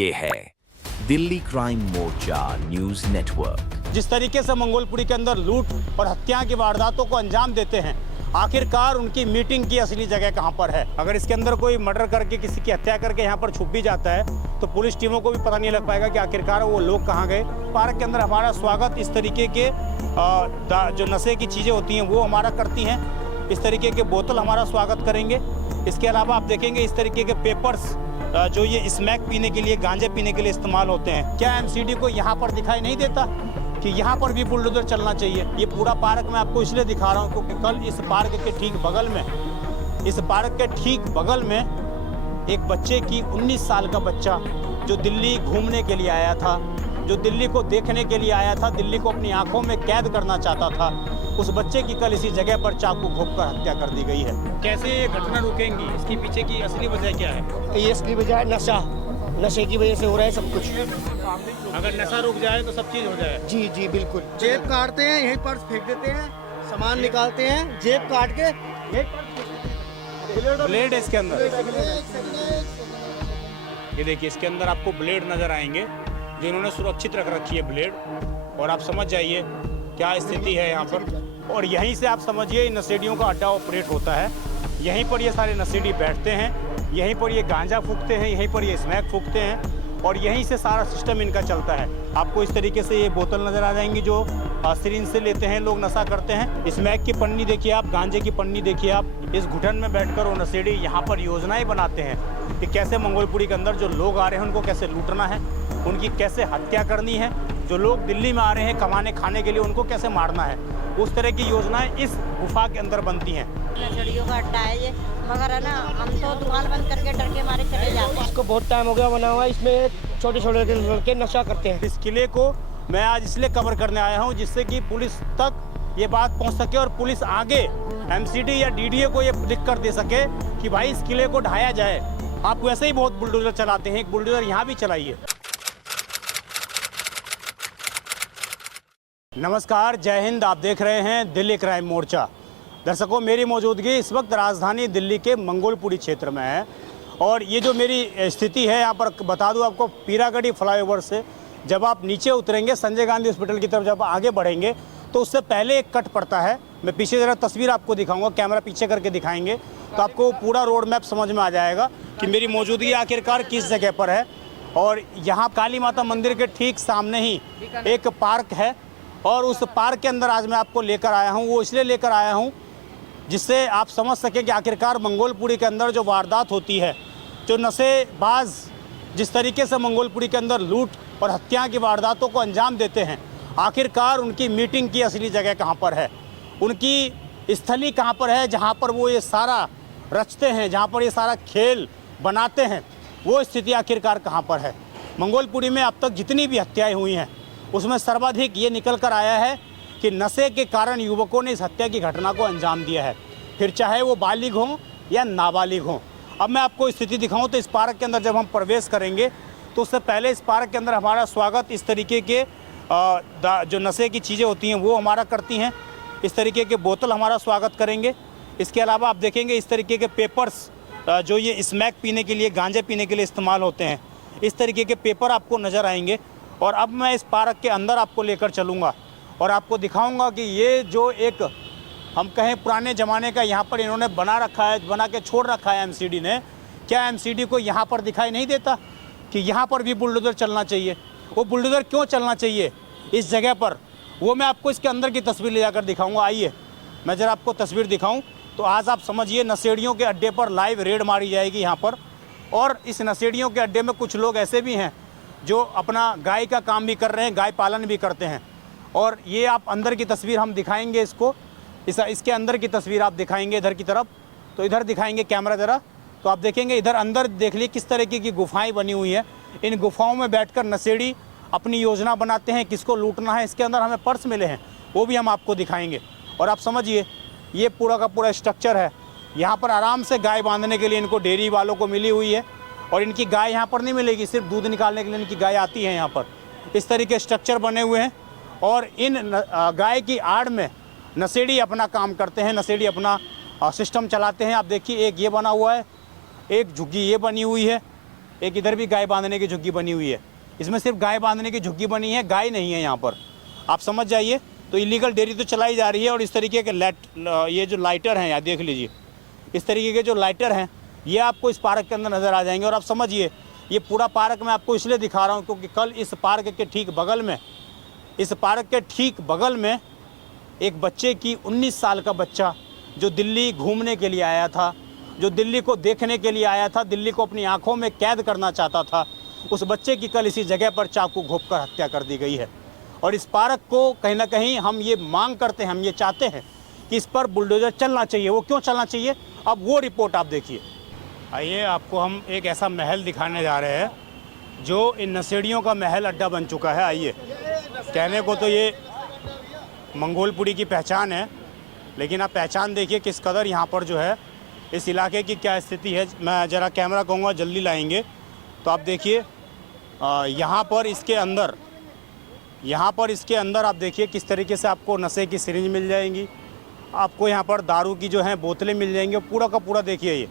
ये है दिल्ली क्राइम मोर्चा news network. जिस तरीके से मंगोलपुरी के अंदर लूट और हत्या की वारदातों को अंजाम देते हैं, आखिरकार उनकी मीटिंग की असली जगह कहां पर है। अगर इसके अंदर कोई मर्डर करके किसी की हत्या करके यहां पर छुप भी जाता है तो पुलिस टीमों को भी पता नहीं लग पाएगा कि आखिरकार वो लोग कहां गए। पार्क के अंदर हमारा स्वागत इस तरीके के जो नशे की चीज़ें होती हैं वो हमारा करती हैं। इस तरीके के बोतल हमारा स्वागत करेंगे। इसके अलावा आप देखेंगे इस तरीके के पेपर्स जो ये स्मैक पीने के लिए, गांजे पीने के लिए इस्तेमाल होते हैं। क्या एमसीडी को यहाँ पर दिखाई नहीं देता कि यहाँ पर भी बुलडोजर चलना चाहिए? ये पूरा पार्क मैं आपको इसलिए दिखा रहा हूँ क्योंकि कल इस पार्क के ठीक बगल में एक बच्चे की 19 साल का बच्चा जो दिल्ली घूमने के लिए आया था, जो दिल्ली को देखने के लिए आया था, दिल्ली को अपनी आंखों में कैद करना चाहता था, उस बच्चे की कल इसी जगह पर चाकू घोंपकर हत्या कर दी गई है। कैसे ये घटना रुकेंगी? इसके पीछे की असली वजह क्या है? ये असली वजह नशा, नशे की वजह से हो रहा है सब कुछ। अगर नशा रुक जाए तो सब चीज हो जाए। जी जी बिल्कुल। जेब काटते हैं, यही पर्स फेंक देते हैं, सामान निकालते हैं, जेब काट के यही पर्स। ब्लेड है इसके अंदर, ये देखिए इसके अंदर आपको ब्लेड नजर आएंगे जो इन्होंने सुरक्षित रख रखी है ब्लेड। और आप समझ जाइए क्या स्थिति है यहाँ पर। और यहीं से आप समझिए नशेड़ियों का अड्डा ऑपरेट होता है। यहीं पर ये सारे नशेड़ी बैठते हैं, यहीं पर ये गांजा फूकते हैं, यहीं पर ये स्मैक फूकते हैं और यहीं से सारा सिस्टम इनका चलता है। आपको इस तरीके से ये बोतल नज़र आ जाएंगी जो सिरिंज से लेते हैं लोग, नशा करते हैं। स्मैक की पन्नी देखिए आप, गांजे की पन्नी देखिए आप। इस घुटन में बैठकर वो नशेड़ी यहाँ पर योजनाएं बनाते हैं कि कैसे मंगोलपुरी के अंदर जो लोग आ रहे हैं उनको कैसे लूटना है, उनकी कैसे हत्या करनी है, जो लोग दिल्ली में आ रहे हैं कमाने खाने के लिए उनको कैसे मारना है। उस तरह की योजनाएं इस गुफा के अंदर बनती हैं। नशेड़ियों का अड्डा है ये, मगर है ना हम तो दुकान बंद करके डर के मारे चले जाते हैं। इसको बहुत टाइम हो गया बना हुआ, इसमें छोटे छोटे लड़के नशा करते हैं। इस किले को मैं आज इसलिए कवर करने आया हूँ जिससे कि पुलिस तक ये बात पहुँच सके और पुलिस आगे एमसीडी या डीडीए को ये लिख कर दे सके कि भाई इस किले को ढाया जाए। आप वैसे ही बहुत बुलडोजर चलाते हैं, एक बुलडोजर यहाँ भी चलाइए। नमस्कार, जय हिंद। आप देख रहे हैं दिल्ली क्राइम मोर्चा। दर्शकों, मेरी मौजूदगी इस वक्त राजधानी दिल्ली के मंगोलपुरी क्षेत्र में है और ये जो मेरी स्थिति है यहाँ पर बता दूँ आपको, पीरागढ़ी फ्लाईओवर से जब आप नीचे उतरेंगे संजय गांधी हॉस्पिटल की तरफ जब आगे बढ़ेंगे तो उससे पहले एक कट पड़ता है। मैं पीछे ज़रा तस्वीर आपको दिखाऊंगा, कैमरा पीछे करके दिखाएंगे तो आपको पूरा रोड मैप समझ में आ जाएगा कि मेरी मौजूदगी आखिरकार किस जगह पर है। और यहाँ काली माता मंदिर के ठीक सामने ही एक पार्क है और उस पार्क के अंदर आज मैं आपको लेकर आया हूँ। वो इसलिए लेकर आया हूँ जिससे आप समझ सकें कि आखिरकार मंगोलपुरी के अंदर जो वारदात होती है, जो नशेबाज जिस तरीके से मंगोलपुरी के अंदर लूट और हत्या की वारदातों को अंजाम देते हैं, आखिरकार उनकी मीटिंग की असली जगह कहाँ पर है, उनकी स्थली कहाँ पर है जहाँ पर वो ये सारा रचते हैं, जहाँ पर ये सारा खेल बनाते हैं, वो स्थिति आखिरकार कहाँ पर है। मंगोलपुरी में अब तक जितनी भी हत्याएँ हुई हैं उसमें सर्वाधिक ये निकल कर आया है कि नशे के कारण युवकों ने इस हत्या की घटना को अंजाम दिया है, फिर चाहे वो बालिग हों या नाबालिग हों। अब मैं आपको स्थिति दिखाऊं तो इस पार्क के अंदर जब हम प्रवेश करेंगे तो उससे पहले इस पार्क के अंदर हमारा स्वागत इस तरीके के जो नशे की चीज़ें होती हैं वो हमारा करती हैं। इस तरीके के बोतल हमारा स्वागत करेंगे। इसके अलावा आप देखेंगे इस तरीके के पेपर्स जो ये स्मैक पीने के लिए, गांजे पीने के लिए इस्तेमाल होते हैं, इस तरीके के पेपर आपको नज़र आएंगे। और अब मैं इस पार्क के अंदर आपको लेकर चलूँगा और आपको दिखाऊंगा कि ये जो एक हम कहें पुराने ज़माने का यहाँ पर इन्होंने बना रखा है, बना के छोड़ रखा है एमसीडी ने। क्या एमसीडी को यहाँ पर दिखाई नहीं देता कि यहाँ पर भी बुलडोजर चलना चाहिए? वो बुलडोजर क्यों चलना चाहिए इस जगह पर, वो मैं आपको इसके अंदर की तस्वीर ले जाकर दिखाऊँगा। आइए मैं ज़रा आपको तस्वीर दिखाऊँ तो आज आप समझिए नशेड़ियों के अड्डे पर लाइव रेड मारी जाएगी यहाँ पर। और इस नशेड़ियों के अड्डे में कुछ लोग ऐसे भी हैं जो अपना गाय का काम भी कर रहे हैं, गाय पालन भी करते हैं। और ये आप अंदर की तस्वीर हम दिखाएंगे इसको, इसके अंदर की तस्वीर आप दिखाएंगे इधर की तरफ, तो इधर दिखाएंगे कैमरा ज़रा, तो आप देखेंगे इधर अंदर देख लीजिए किस तरीके की गुफाएं बनी हुई हैं। इन गुफाओं में बैठकर नशेड़ी अपनी योजना बनाते हैं किसको लूटना है। इसके अंदर हमें पर्स मिले हैं, वो भी हम आपको दिखाएंगे। और आप समझिए ये पूरा का पूरा स्ट्रक्चर है। यहाँ पर आराम से गाय बांधने के लिए इनको डेयरी वालों को मिली हुई है और इनकी गाय यहाँ पर नहीं मिलेगी, सिर्फ दूध निकालने के लिए इनकी गाय आती है यहाँ पर। इस तरीके स्ट्रक्चर बने हुए हैं और इन गाय की आड़ में नशेड़ी अपना काम करते हैं, नशेड़ी अपना सिस्टम चलाते हैं। आप देखिए एक ये बना हुआ है, एक झुग्गी ये बनी हुई है एक इधर भी गाय बांधने की झुग्गी बनी हुई है। इसमें सिर्फ गाय बांधने की झुग्गी बनी है, गाय नहीं है यहाँ पर, आप समझ जाइए। तो इलीगल डेयरी तो चलाई जा रही है। और इस तरीके के ये जो लाइटर हैं यहाँ देख लीजिए, इस तरीके के जो लाइटर हैं ये आपको इस पार्क के अंदर नज़र आ जाएंगे। और आप समझिए ये पूरा पार्क मैं आपको इसलिए दिखा रहा हूँ क्योंकि कल इस पार्क के ठीक बगल में, इस पार्क के ठीक बगल में एक बच्चे की 19 साल का बच्चा जो दिल्ली घूमने के लिए आया था, जो दिल्ली को देखने के लिए आया था, दिल्ली को अपनी आंखों में कैद करना चाहता था, उस बच्चे की कल इसी जगह पर चाकू घोंपकर हत्या कर दी गई है। और इस पार्क को कहीं ना कहीं हम ये मांग करते हैं, हम ये चाहते हैं कि इस पर बुलडोज़र चलना चाहिए। वो क्यों चलना चाहिए, अब वो रिपोर्ट आप देखिए। आइए आपको हम एक ऐसा महल दिखाने जा रहे हैं जो इन नशेड़ियों का महल अड्डा बन चुका है। आइए, कहने को तो ये मंगोलपुरी की पहचान है, लेकिन आप पहचान देखिए किस कदर यहाँ पर जो है इस इलाके की क्या स्थिति है। मैं ज़रा कैमरा कहूँगा जल्दी लाएंगे तो आप देखिए यहाँ पर इसके अंदर आप देखिए किस तरीके से आपको नशे की सिरिंज मिल जाएंगी, आपको यहाँ पर दारू की जो है बोतलें मिल जाएंगी। पूरा का पूरा देखिए, ये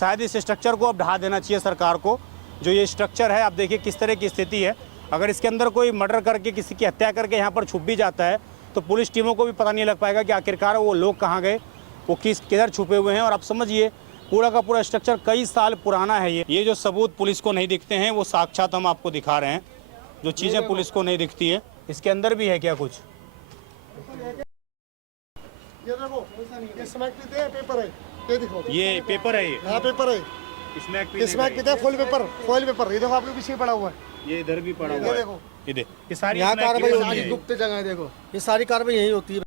शायद इस स्ट्रक्चर को अब ढहा देना चाहिए सरकार को। जो ये स्ट्रक्चर है आप देखिए किस तरह की स्थिति है। अगर इसके अंदर कोई मर्डर करके किसी की हत्या करके यहाँ पर छुप भी जाता है तो पुलिस टीमों को भी पता नहीं लग पाएगा कि आखिरकार वो लोग कहाँ गए, वो किधर छुपे हुए हैं। और आप समझिए पूरा का पूरा स्ट्रक्चर कई साल पुराना है। ये जो सबूत पुलिस को नहीं दिखते हैं वो साक्षात हम आपको दिखा रहे हैं, जो चीज़ें पुलिस को नहीं दिखती है। इसके अंदर भी है क्या कुछ, ये देखो, ये स्मैक पीते हैं, पेपर है, ये देखो, ये पेपर है, ये हाँ पेपर है, स्मैक पीते हैं, फॉइल पेपर, ये देखो आपके पीछे पड़ा हुआ है, ये इधर भी पड़ा हुआ है, देखो, ये सारी यहाँ स्मैक कार्रवाई की होती है, गुप्त जगह है, देखो ये सारी कार्रवाई यही होती है।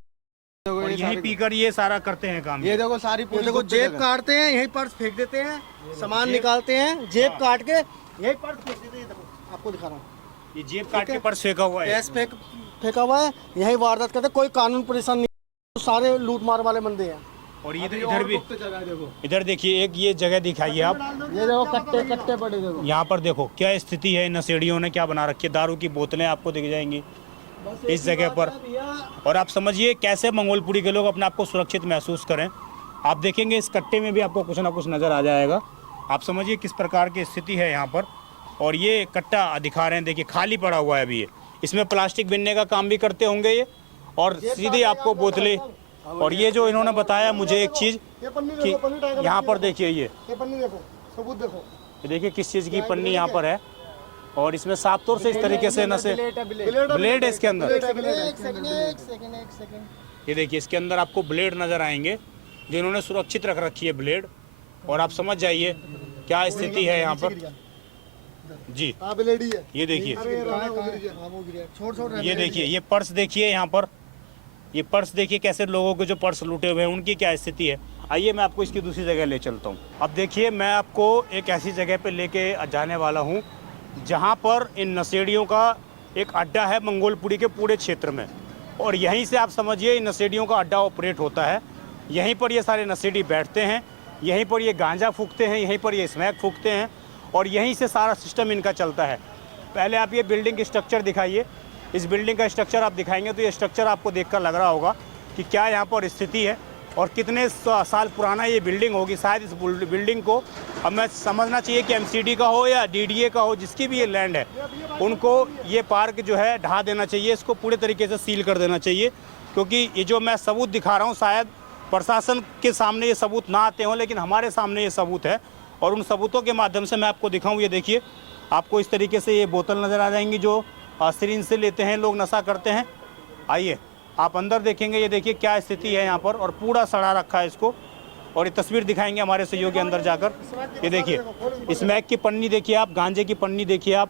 और यहीं पीकर ये सारा करते हैं काम। ये देखो सारी, ये देखो जेब काटते हैं, यही पर्स फेंक देते हैं, सामान निकालते हैं, जेब काट के यही पर्स फेंक देते हैं। देखो आपको दिखा रहा हूँ, ये जेब काट के पर्स फेंका हुआ है, कैश फेंका हुआ है, यही वारदात करते, कोई कानून परेशान नहीं, सारे लूट मार वाले बंदे हैं। और ये इधर भी, देखो इधर देखिए एक ये जगह दिखाइए आप, ये देखो कट्टे पड़े, देखो यहाँ पर देखो क्या स्थिति है। नशेड़ियों ने क्या बना रखी है, दारू की बोतलें आपको दिख जाएंगी इस जगह पर। और आप समझिए कैसे मंगोलपुरी के लोग अपने आप को सुरक्षित महसूस करें। आप देखेंगे इस कट्टे में भी आपको कुछ ना कुछ नज़र आ जाएगा। आप समझिए किस प्रकार की स्थिति है यहाँ पर। और ये कट्टा दिखा रहे हैं, देखिए खाली पड़ा हुआ है अभी ये, इसमें प्लास्टिक बिनने का काम भी करते होंगे ये, और सीधी आपको बोतलें। और ये जो इन्होंने बताया मुझे एक चीज़ कि यहाँ पर देखिए, ये पन्नी देखो, सबूत देखो, ये देखिए किस चीज़ की पन्नी यहाँ पर है। और इसमें साफ तौर से इस तरीके से नशे, ब्लेड है इसके अंदर, ये देखिए इसके अंदर आपको ब्लेड नज़र आएंगे जो इन्होंने सुरक्षित रख रखी है, ब्लेड। और आप समझ जाइए क्या स्थिति है यहाँ पर जी। ये देखिए, ये देखिए, ये पर्स देखिए यहाँ पर, ये पर्स देखिए कैसे लोगों के जो पर्स लूटे हुए हैं उनकी क्या स्थिति है। आइए मैं आपको इसकी दूसरी जगह ले चलता हूँ। अब देखिए मैं आपको एक ऐसी जगह पे लेके जाने वाला हूँ जहाँ पर इन नशेड़ियों का एक अड्डा है मंगोलपुरी के पूरे क्षेत्र में। और यहीं से आप समझिए इन नशेड़ियों का अड्डा ऑपरेट होता है। यहीं पर ये सारे नशेड़ी बैठते हैं, यहीं पर ये गांजा फूकते हैं, यहीं पर ये स्मैक फूकते हैं और यहीं से सारा सिस्टम इनका चलता है। पहले आप ये बिल्डिंग स्ट्रक्चर दिखाइए, इस बिल्डिंग का स्ट्रक्चर आप दिखाएंगे तो ये स्ट्रक्चर आपको देखकर लग रहा होगा कि क्या यहाँ पर स्थिति है और कितने साल पुराना ये बिल्डिंग होगी। शायद इस बिल्डिंग को अब मैं समझना चाहिए कि एमसीडी का हो या डीडीए का हो, जिसकी भी ये लैंड है, उनको ये पार्क जो है ढहा देना चाहिए, इसको पूरे तरीके से सील कर देना चाहिए। क्योंकि ये जो मैं सबूत दिखा रहा हूँ शायद प्रशासन के सामने ये सबूत ना आते हों, लेकिन हमारे सामने ये सबूत है और उन सबूतों के माध्यम से मैं आपको दिखाऊँ। ये देखिए आपको इस तरीके से ये बोतल नज़र आ जाएंगी जो सिरिंज से लेते हैं लोग, नशा करते हैं। आइए आप अंदर देखेंगे, ये देखिए क्या स्थिति है यहाँ पर और पूरा सड़ा रखा है इसको। और ये तस्वीर दिखाएंगे हमारे सहयोगी अंदर जाकर। ये देखिए स्मैक की पन्नी देखिए आप, गांजे की पन्नी देखिए आप,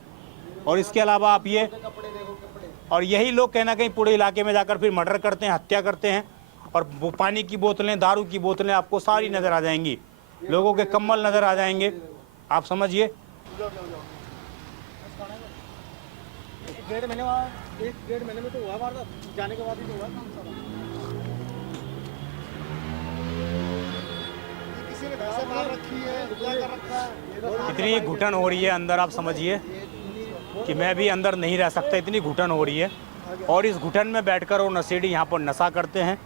और इसके अलावा आप ये, और यही लोग कहीं ना कहीं पूरे इलाके में जाकर फिर मर्डर करते हैं, हत्या करते हैं। और वो पानी की बोतलें, दारू की बोतलें आपको सारी नज़र आ जाएंगी, लोगों के कम्बल नज़र आ जाएंगे। आप समझिए डेढ़ महीने में तो हुआ वारदात, जाने के बाद ही तो हुआ। किसी ने भैंसे मार रखी है, क्या कर रखा है, इतनी घुटन हो रही है अंदर, आप समझिए कि मैं भी अंदर नहीं रह सकता, इतनी घुटन हो रही है। और इस घुटन में बैठकर वो नशेड़ी यहाँ पर नशा करते हैं,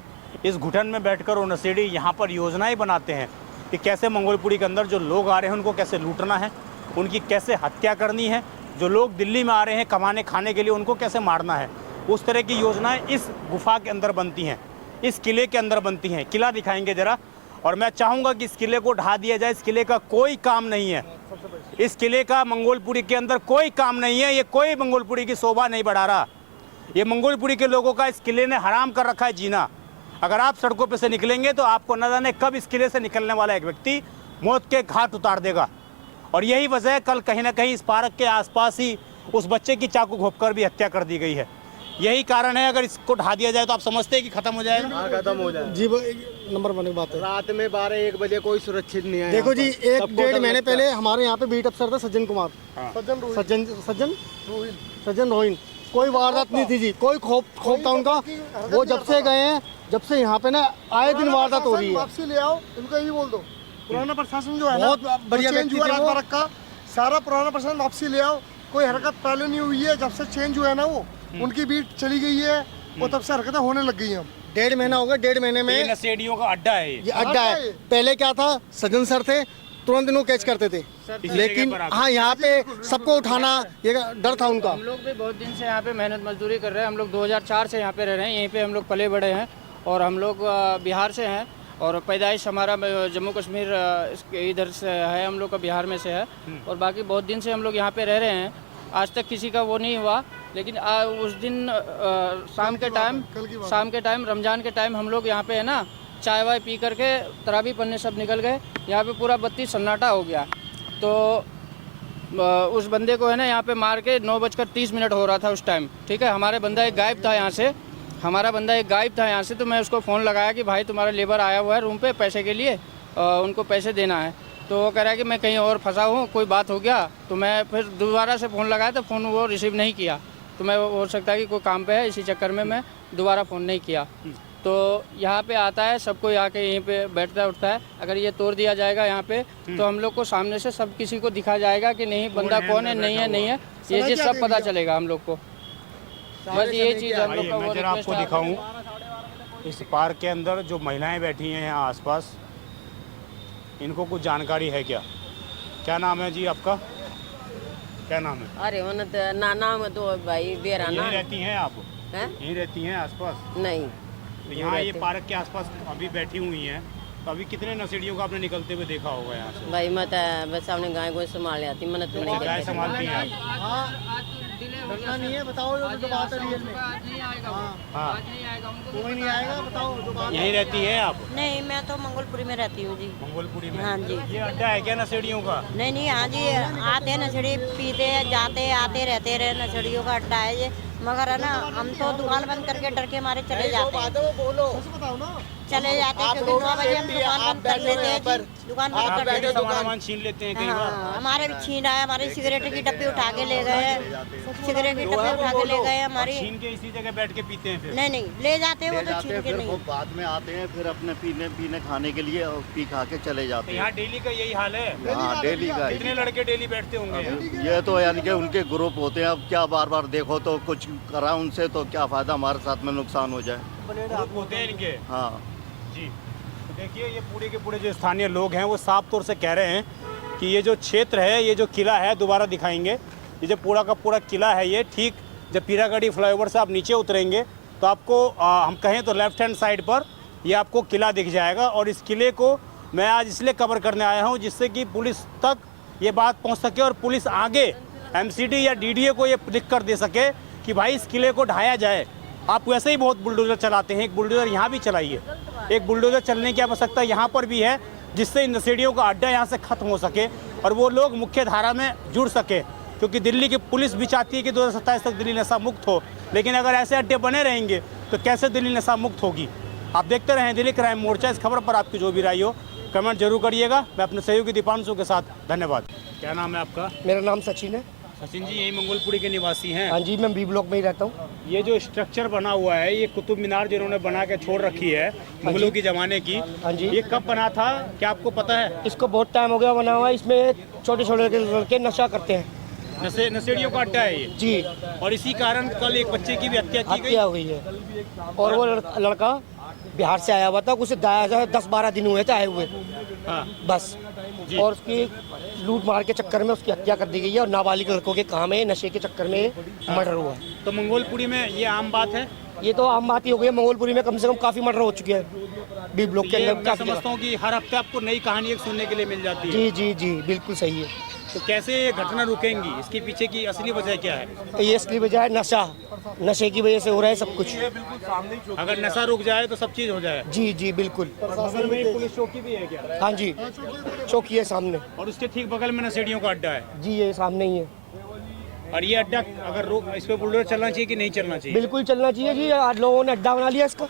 इस घुटन में बैठकर वो नशेड़ी यहाँ पर योजनाएं बनाते हैं कि कैसे मंगोलपुरी के अंदर जो लोग आ रहे हैं उनको कैसे लूटना है, उनकी कैसे हत्या करनी है, जो लोग दिल्ली में आ रहे हैं कमाने खाने के लिए उनको कैसे मारना है, उस तरह की योजनाएं इस गुफा के अंदर बनती हैं, इस किले के अंदर बनती हैं। किला दिखाएंगे ज़रा, और मैं चाहूँगा कि इस किले को ढा दिया जाए। इस किले का कोई काम नहीं है, इस किले का मंगोलपुरी के अंदर कोई काम नहीं है। ये कोई मंगोलपुरी की शोभा नहीं बढ़ा रहा। ये मंगोलपुरी के लोगों का इस किले ने हराम कर रखा है जीना। अगर आप सड़कों पे से निकलेंगे तो आपको न जाने कब इस किले से निकलने वाला एक व्यक्ति मौत के घाट उतार देगा। और यही वजह है कल कहीं ना कहीं इस पार्क के आसपास ही उस बच्चे की चाकू घोंपकर भी हत्या कर दी गई है। यही कारण है, अगर इसको ढा दिया जाए तो आप समझते हैं कि खत्म हो जाएगा। हाँ, खत्म हो जाए जी। नंबर 1 की बात है। रात में 12-1 बजे कोई सुरक्षित नहीं है। देखो जी, 1-1.5 महीने पहले हमारे यहाँ पे बीट अफसर था सज्जन कुमार, सज्जन रोहिन। कोई वारदात नहीं थी जी, कोई खौफ था उनका। वो जब से गए हैं, जब से यहाँ पे ना आए दिन वारदात हो रही है। वापसी ले आओ, इनको यही बोल दो। पुराना प्रशासन जो है ना, बहुत बढ़िया चेंज हुआ रात का, सारा पुराना प्रशासन वापसी ले आओ। कोई हरकत पहले नहीं हुई है, जब से चेंज हुआ है ना वो उनकी बीट चली गई है और तब से हरकतें होने लग गई हैं। 1.5 महीना हो गया, 1.5 महीने में नशेड़ियों का अड्डा है ये अड्डा है। पहले क्या था, सज्जन सर थे, तुरंत इनको कैच करते थे, लेकिन हाँ यहाँ पे सबको उठाना ये डर था उनका। हम लोग भी बहुत दिन से यहाँ पे मेहनत मजदूरी कर रहे हैं। हम लोग 2004 से यहाँ पे रह रहे हैं, यहीं पे हम लोग पले बड़े हैं। और हम लोग बिहार से हैं और पैदाइश हमारा जम्मू कश्मीर इधर से है, हम लोग का बिहार में से है। और बाकी बहुत दिन से हम लोग यहाँ पे रह रहे हैं, आज तक किसी का वो नहीं हुआ। लेकिन उस दिन शाम के टाइम रमज़ान के टाइम हम लोग यहाँ पे है ना चाय वाय पी करके तरावी पन्ने सब निकल गए। यहाँ पे पूरा बत्ती सन्नाटा हो गया। तो उस बंदे को है ना यहाँ पे मार के 9:30 हो रहा था उस टाइम, ठीक है। हमारा बंदा एक गायब था यहाँ से, तो मैं उसको फ़ोन लगाया कि भाई तुम्हारा लेबर आया हुआ है रूम पे पैसे के लिए, उनको पैसे देना है। तो वो कह रहा है कि मैं कहीं और फंसा हूँ, कोई बात हो गया। तो मैं फिर दोबारा से फ़ोन लगाया तो फ़ोन वो रिसीव नहीं किया। तो मैं हो सकता है कि कोई काम पे है, इसी चक्कर में मैं दोबारा फ़ोन नहीं किया। तो यहाँ पे आता है, सबको आके यहीं पे बैठता उठता है। अगर ये तोड़ दिया जाएगा यहाँ पे तो हम लोग को सामने से सब किसी को दिखा जाएगा कि नहीं बंदा कौन है, नहीं है, ये चीज़ सब पता चलेगा हम लोग को। बस ये चीज़ हम लोग का वो मैं आपको दिखाऊं, इस पार्क के अंदर जो महिलाएं बैठी हैं यहाँ आसपास, इनको कुछ जानकारी है क्या? क्या नाम है जी आपका? क्या नाम है? अरे ना नाम तो भाई बेरा ना। यहीं रहती हैं आप? यहीं रहती हैं आसपास? नहीं, तो यहाँ ये पार्क के आसपास अभी बैठी हुई हैं, तो अभी कितने नशेड़ियों को आपने निकलते हुए देखा होगा यहाँ से? भाई मैं बस अपने गाय को संभाल आती, मैं तो नहीं गाय संभालती हैं डरना नहीं है, बताओ जो बात है रियल में। हाँ, कोई नहीं आएगा, बताओ जो बात। यहीं रहती हैं आप? नहीं, मैं तो मंगोलपुरी में रहती हूँ जी। मंगोलपुरी में? हाँ जी। ये अड्डा है क्या नशेड़ियों का? नहीं, हाँ जी, आते नशेड़ी पीते जाते आते रहते रहे, नशेड़ियों का अड्डा है ये। मगर है ना, हम तो दुकान बंद करके डर के मारे चले जाते हैं, चले जाते हैं, क्योंकि 9 बजे हम दुकान बंद कर लेते हैं जी। दुकान बंद कर लेते हैं, सामान छीन लेते हैं कई बार। हाँ, हमारे भी छीन आए, हमारी सिगरेट की डब्बी उठा के ले गए हैं, सिगरेट की डब्बी उठा के ले गए हैं हमारी। छीन के इसी जगह बैठ के पीते हैं फिर? नहीं, ले जाते हैं वो तो छीन के नहीं। बाद में आते हैं फिर अपने पीने खाने के लिए और पी खा के चले जाते हैं। यहाँ डेली का यही हाल है? हाँ, डेली का। कितने लड़के डेली बैठते होंगे? ये तो यानी कि उनके ग्रुप होते हैं। अब क्या बार बार देखो तो कुछ करा उनसे तो क्या फायदा, हमारे साथ में नुकसान हो जाए। ग्रुप होते हैं इनके? हाँ जी। तो देखिए, ये पूरे के पूरे जो स्थानीय लोग हैं वो साफ तौर से कह रहे हैं कि ये जो क्षेत्र है, ये जो किला है, दोबारा दिखाएंगे, ये जो पूरा का पूरा किला है, ये ठीक जब पीरागढ़ी फ्लाईओवर से आप नीचे उतरेंगे तो आपको हम कहें तो लेफ्ट हैंड साइड पर ये आपको किला दिख जाएगा। और इस किले को मैं आज इसलिए कवर करने आया हूँ जिससे कि पुलिस तक ये बात पहुँच सके और पुलिस आगे MCD या DDA को ये लिख कर दे सके कि भाई इस किले को ढाया जाए। आप वैसे ही बहुत बुलडोज़र चलाते हैं, एक बुलडोज़र यहाँ भी चलाइए। एक बुलडोज़र चलने की आवश्यकता यहाँ पर भी है, जिससे इन नशेड़ियों का अड्डा यहाँ से ख़त्म हो सके और वो लोग मुख्य धारा में जुड़ सके। क्योंकि दिल्ली की पुलिस भी चाहती है कि 2027 तक दिल्ली नशा मुक्त हो, लेकिन अगर ऐसे अड्डे बने रहेंगे तो कैसे दिल्ली नशा मुक्त होगी? आप देखते रहें दिल्ली क्राइम मोर्चा। इस खबर पर आपकी जो भी राय हो कमेंट जरूर करिएगा। मैं अपने सहयोगी दीपांशु के साथ, धन्यवाद। क्या नाम है आपका? मेरा नाम सचिन है। सचिन जी, यही मंगोलपुरी के निवासी हैं? हाँ जी, मैं B ब्लॉक में ही रहता हूँ। ये जो स्ट्रक्चर बना हुआ है, ये कुतुब मीनार जिन्होंने बना के छोड़ रखी है मुगलों की ज़माने की, हाँ जी, ये कब बना था, क्या आपको पता है? इसको बहुत टाइम हो गया बना हुआ है। इसमें छोटे छोटे लड़के नशा करते हैं। नशेड़ियों का अड्डा है ये जी, और इसी कारण कल एक बच्चे की भी हत्या की गई। हत्या हो गई है और वो लड़का बिहार से आया हुआ था, उसे 10-12 दिन हुए थे आए हुए। हाँ बस। और उसकी लूट मार के चक्कर में उसकी हत्या कर दी गई है और नाबालिग लड़कों के काम है, नशे के चक्कर में मर्डर हुआ है। तो मंगोलपुरी में ये आम बात है। ये तो आम बात ही हो गई है, मंगोलपुरी में कम से कम काफ़ी मर्डर हो चुके हैं बी ब्लॉक के ये अंदर मैं काफ़ी समझता हूँ कि हर हफ्ते आपको नई कहानी एक सुनने के लिए मिल जाती है। जी जी जी बिल्कुल सही है। तो कैसे ये घटना रुकेंगी, इसके पीछे की असली वजह क्या है? ये असली वजह है नशा, नशे की वजह से हो रहा है सब कुछ। अगर नशा रुक जाए तो सब चीज़ हो जाए। जी जी बिल्कुल। बगल में एक पुलिस चौकी भी है क्या? हाँ जी, चौकी है सामने। और उसके ठीक बगल में नशेड़ियों का अड्डा है। जी ये सामने ही है। और ये अड्डा अगर रोक, इस पे बुलडोजर चलना चाहिए कि नहीं चलना चाहिए? बिल्कुल चलना चाहिए जी, आज लोगों ने अड्डा बना लिया इसका।